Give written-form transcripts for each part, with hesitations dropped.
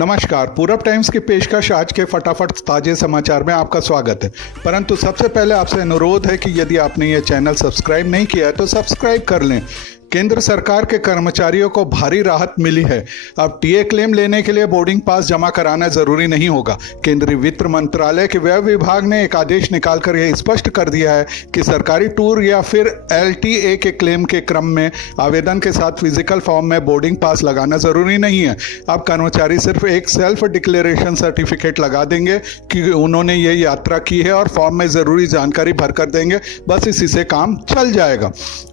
नमस्कार, पूरब टाइम्स की पेशकश आज के फटाफट ताजे समाचार में आपका स्वागत है। परंतु सबसे पहले आपसे अनुरोध है कि यदि आपने ये चैनल सब्सक्राइब नहीं किया है तो सब्सक्राइब कर लें। केंद्र सरकार के कर्मचारियों को भारी राहत मिली है। अब टीए क्लेम लेने के लिए बोर्डिंग पास जमा कराना जरूरी नहीं होगा। केंद्रीय वित्त मंत्रालय के व्यय विभाग ने एक आदेश निकालकर यह स्पष्ट कर दिया है कि सरकारी टूर या फिर एलटीए के क्लेम के क्रम में आवेदन के साथ फिजिकल फॉर्म में बोर्डिंग पास लगाना जरूरी नहीं है। अब कर्मचारी सिर्फ एक सेल्फ डिक्लेरेशन सर्टिफिकेट लगा देंगे कि उन्होंने ये यात्रा की है और फॉर्म में जरूरी जानकारी भर कर देंगे, बस इसी से काम चल जाएगा।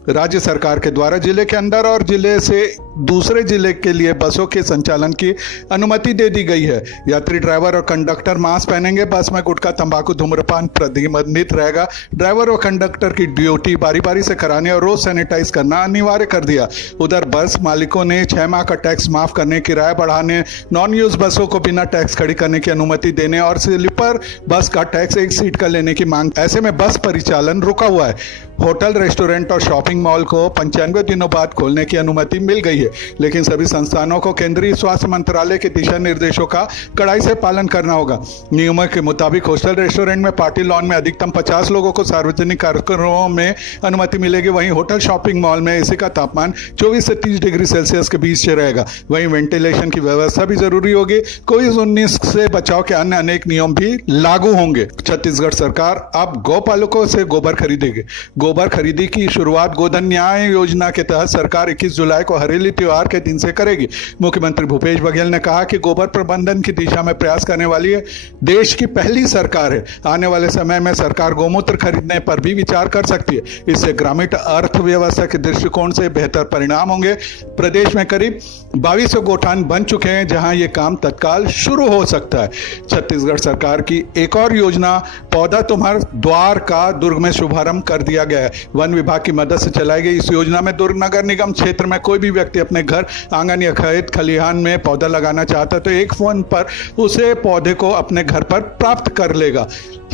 राज्य सरकार के द्वारा जिले के अंदर और जिले से दूसरे जिले के लिए बसों के संचालन की अनुमति दे दी गई है। यात्री, ड्राइवर और कंडक्टर मास्क पहनेंगे। बस में गुटखा, तंबाकू, धूम्रपान प्रतिबंधित रहेगा। ड्राइवर और कंडक्टर की ड्यूटी बारी बारी से कराने और रोज सैनिटाइज करना अनिवार्य कर दिया। उधर बस मालिकों ने 6 माह का टैक्स माफ करने, किराया बढ़ाने, नॉन यूज बसों को बिना टैक्स खड़ी करने की अनुमति देने और स्लीपर बस का टैक्स एक सीट का लेने की मांग। ऐसे में बस परिचालन रुका हुआ है। होटल, रेस्टोरेंट और शॉपिंग मॉल को 95 दिनों बाद खोलने की अनुमति मिल गई है, लेकिन सभी संस्थानों को केंद्रीय स्वास्थ्य मंत्रालय के दिशा निर्देशों का कड़ाई से पालन करना होगा। नियमों के मुताबिक होटल, रेस्टोरेंट में पार्टी लॉन में अधिकतम 50 लोगों को सार्वजनिक कार्यक्रमों में अनुमति मिलेगी। वहीं होटल, शॉपिंग मॉल में एसी का तापमान 24 से 30 डिग्री सेल्सियस के बीच से रहेगा। वहीं वेंटिलेशन की व्यवस्था भी जरूरी होगी। कोविड-19 से बचाव के अन्य अनेक नियम भी लागू होंगे। छत्तीसगढ़ सरकार अब गौपालकों से गोबर खरीदेगी। गोबर खरीदी की शुरुआत गोधन न्याय योजना के तहत सरकार 21 जुलाई को हरेली त्योहार के दिन से करेगी। मुख्यमंत्री भूपेश बघेल ने कहा कि गोबर प्रबंधन की दिशा में प्रयास करने वाली देश की पहली सरकार है। आने वाले समय में सरकार गोमूत्र खरीदने पर भी विचार कर सकती है। इससे ग्रामीण अर्थव्यवस्था के दृष्टिकोण से बेहतर परिणाम होंगे। प्रदेश में करीब 2200 गोठान बन चुके हैं जहां यह काम तत्काल शुरू हो सकता है। छत्तीसगढ़ सरकार की एक और योजना पौधा तुम्हार द्वार का दुर्ग में शुभारंभ कर दिया गया है। वन विभाग की मदद से चलाई गई इस योजना में दुर्ग नगर निगम क्षेत्र में कोई भी व्यक्ति अपने घर, आंगन या खेत खलिहान में पौधा लगाना चाहता है तो एक फोन पर उसे पौधे को अपने घर पर प्राप्त कर लेगा।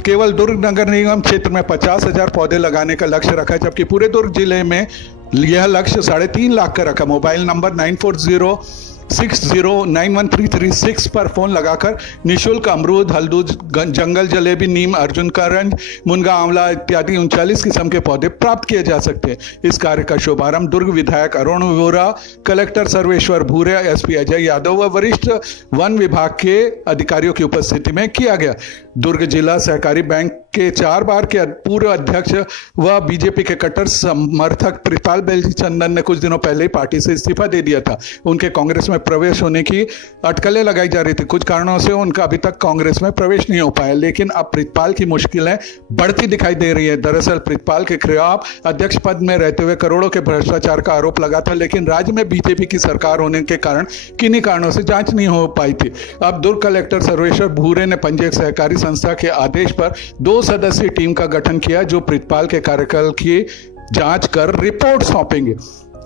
केवल दुर्ग नगर निगम क्षेत्र में 50,000 पौधे लगाने का लक्ष्य रखा है, जबकि पूरे दुर्ग जिले में यह लक्ष्य 3.5 लाख का रखा। मोबाइल नंबर 9406091336 पर फोन लगाकर निःशुल्क अमरूद, हल्दूज, जंगल जलेबी, नीम, अर्जुन करंज, मुनगा, आंवला इत्यादि 39 किस्म के पौधे प्राप्त किए जा सकते हैं। इस कार्य का शुभारंभ दुर्ग विधायक अरुण वोरा, कलेक्टर सर्वेश्वर भूरे, एसपी अजय यादव व वरिष्ठ वन विभाग के अधिकारियों की उपस्थिति में किया गया। दुर्ग जिला सहकारी बैंक के 4 बार के पूर्व अध्यक्ष व बीजेपी के कट्टर समर्थक प्रितपाल बेलचंदन ने कुछ दिनों पहले ही पार्टी से इस्तीफा दे दिया था। उनके कांग्रेस में प्रवेश होने की अटकलें लगाई जा रही थी। कुछ कारणों से उनका अभी तक कांग्रेस में प्रवेश नहीं हो पाया, लेकिन अब प्रितपाल की मुश्किलें बढ़ती दिखाई दे रही है। दरअसल प्रितपाल के खिलाफ अध्यक्ष पद में रहते हुए करोड़ों के भ्रष्टाचार का आरोप लगा था, लेकिन राज्य में बीजेपी की सरकार होने के कारण किन्हीं कारणों से जांच नहीं हो पाई थी। अब दुर्ग कलेक्टर सर्वेश्वर भूरे ने पंजीयक सहकारी संस्था के आदेश पर 2 सदस्यीय टीम का गठन किया, जो प्रितपाल के कार्यकाल की जांच कर रिपोर्ट सौंपेंगे।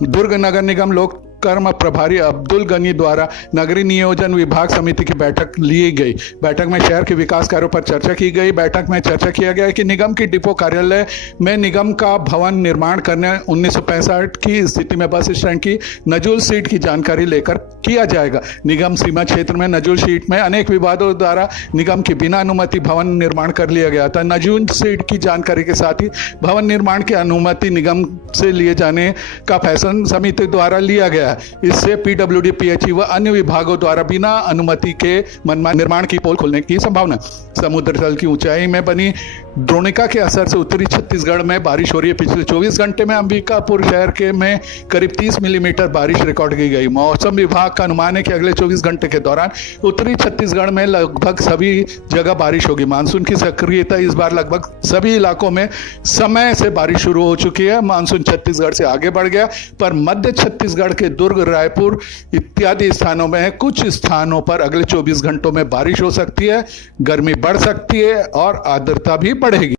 दुर्ग नगर निगम लोक कर्म प्रभारी अब्दुल गनी द्वारा नगरीय नियोजन विभाग समिति की बैठक ली गई। बैठक में शहर के विकास कार्यों पर चर्चा की गई। बैठक में चर्चा किया गया कि निगम की डिपो कार्यालय में निगम का भवन निर्माण करने 1965 की स्थिति में बस स्टैंड की नजुल सीट की जानकारी लेकर किया जाएगा। निगम सीमा क्षेत्र में नजुल सीट में अनेक विवादों द्वारा निगम की बिना अनुमति भवन निर्माण कर लिया गया था। नजुल सीट की जानकारी के साथ ही भवन निर्माण की अनुमति निगम से लिए जाने का फैसला समिति द्वारा लिया गया। इससे पीडब्ल्यूडी, पीएचई व अन्य विभागों द्वारा बिना अनुमति के मनमानी निर्माण की पोल खोलने की संभावना। समुद्र तल की ऊंचाई में बनी द्रोणिका के असर से उत्तरी छत्तीसगढ़ में बारिश हो रही है। पिछले 24 घंटे में अंबिकापुर शहर के में करीब 30 मिलीमीटर बारिश रिकॉर्ड की गई। मौसम विभाग का अनुमान है कि अगले 24 घंटे के दौरान उत्तरी छत्तीसगढ़ में लगभग सभी जगह बारिश होगी। मानसून की सक्रियता इस बार लगभग सभी इलाकों में समय से बारिश शुरू हो चुकी है। मानसून छत्तीसगढ़ से आगे बढ़ गया, पर मध्य छत्तीसगढ़ के दुर्ग, रायपुर इत्यादि स्थानों में कुछ स्थानों पर अगले 24 घंटों में बारिश हो सकती है। गर्मी बढ़ सकती है और आर्द्रता भी बढ़ेगी।